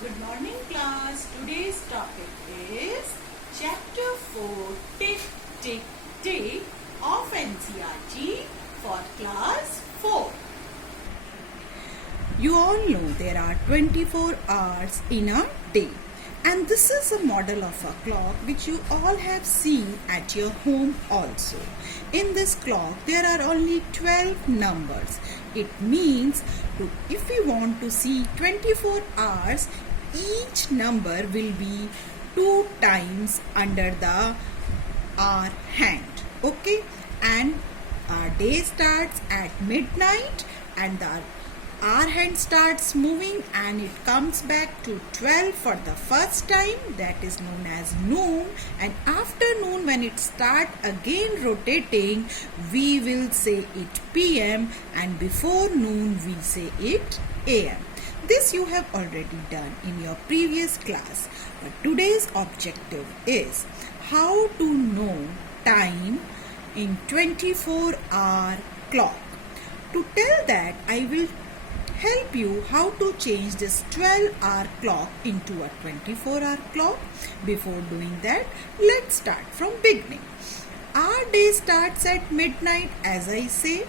Good morning class. Today's topic is Chapter 4 Tick Tick Tick of Ncert for Class 4. You all know there are 24 hours in a day, and this is a model of a clock which you all have seen at your home also. In this clock there are only 12 numbers. It means if we want to see 24 hours, each number will be 2 times under the hour hand. Okay, and our day starts at midnight and the hour hand starts moving and it comes back to 12 for the first time, that is known as noon, and after noon when it starts again rotating we will say it PM, and before noon we say it AM. This you have already done in your previous class, but today's objective is how to know time in 24-hour clock. To tell that, I will help you how to change this 12-hour clock into a 24-hour clock. Before doing that, let's start from beginning. Our day starts at midnight, as I say.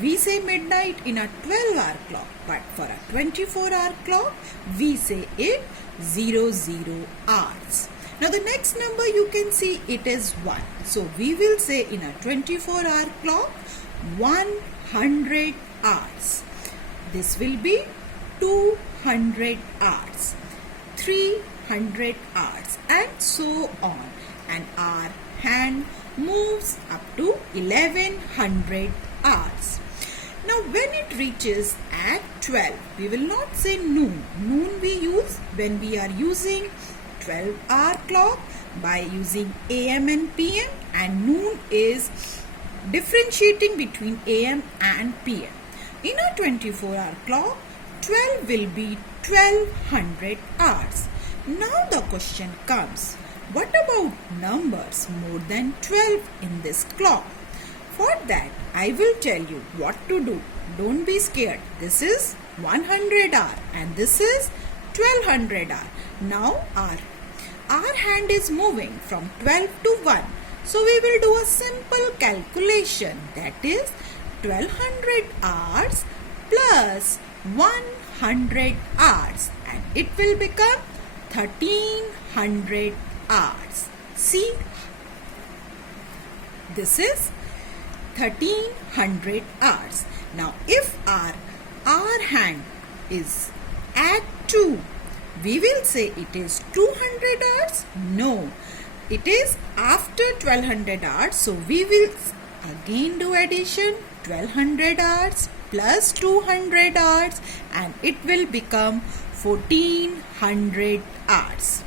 We say midnight in a 12-hour clock, but for a 24-hour clock, we say it 00 hours. Now the next number you can see, it is 1. So we will say in a 24-hour clock 100 hours. This will be 200 hours, 300 hours, and so on. And our hand moves up to 1100 hours. Now when it reaches at 12, we will not say noon. Noon we use when we are using 12-hour clock by using AM and PM, and noon is differentiating between AM and PM. In a 24-hour clock, 12 will be 1200 hours. Now the question comes, what about numbers more than 12 in this clock? For that, I will tell you what to do. Don't be scared. This is 100 hour and this is 1200 hour. Now our hand is moving from 12 to 1. So we will do a simple calculation, that is 1200 hours plus 100 hours, and it will become 1300 hours. See, this is 1300 hours. Now if our hand is at 2, we will say it is 200 hours. No, it is after 1200 hours. So we will again do addition, 1200 hours plus 200 hours, and it will become 1400 hours.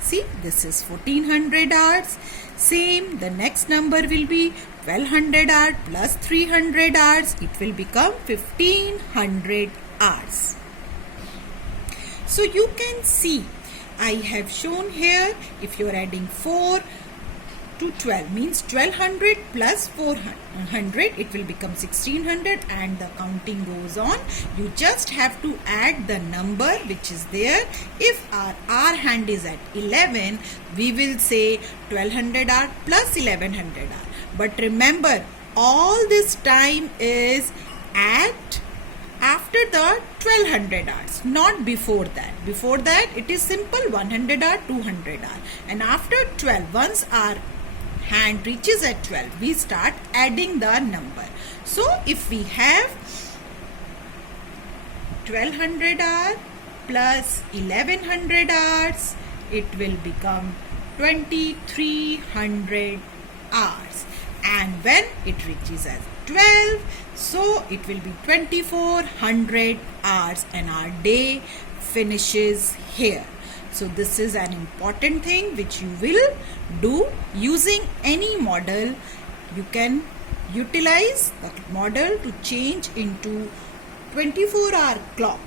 See, this is 1400 hours. Same, the next number will be 1200 hours plus 300 hours. It will become 1500 hours. So you can see, I have shown here, if you are adding 4 to 12 means 1200 plus 400, it will become 1600, and the counting goes on. You just have to add the number which is there. If our hand is at 11, we will say 1200 hour plus 1100 hour. But remember, all this time is after the 1200 hours, not before that. Before that it is simple 100 hour, 200 hour, and after 12, once our hand reaches at 12, we start adding the number. So if we have 1200 hours plus 1100 hours, it will become 2300 hours, and when it reaches as 12, so it will be 2400 hours, and our day finishes here. So this is an important thing which you will do using any model. You can utilize the model to change into 24-hour clock.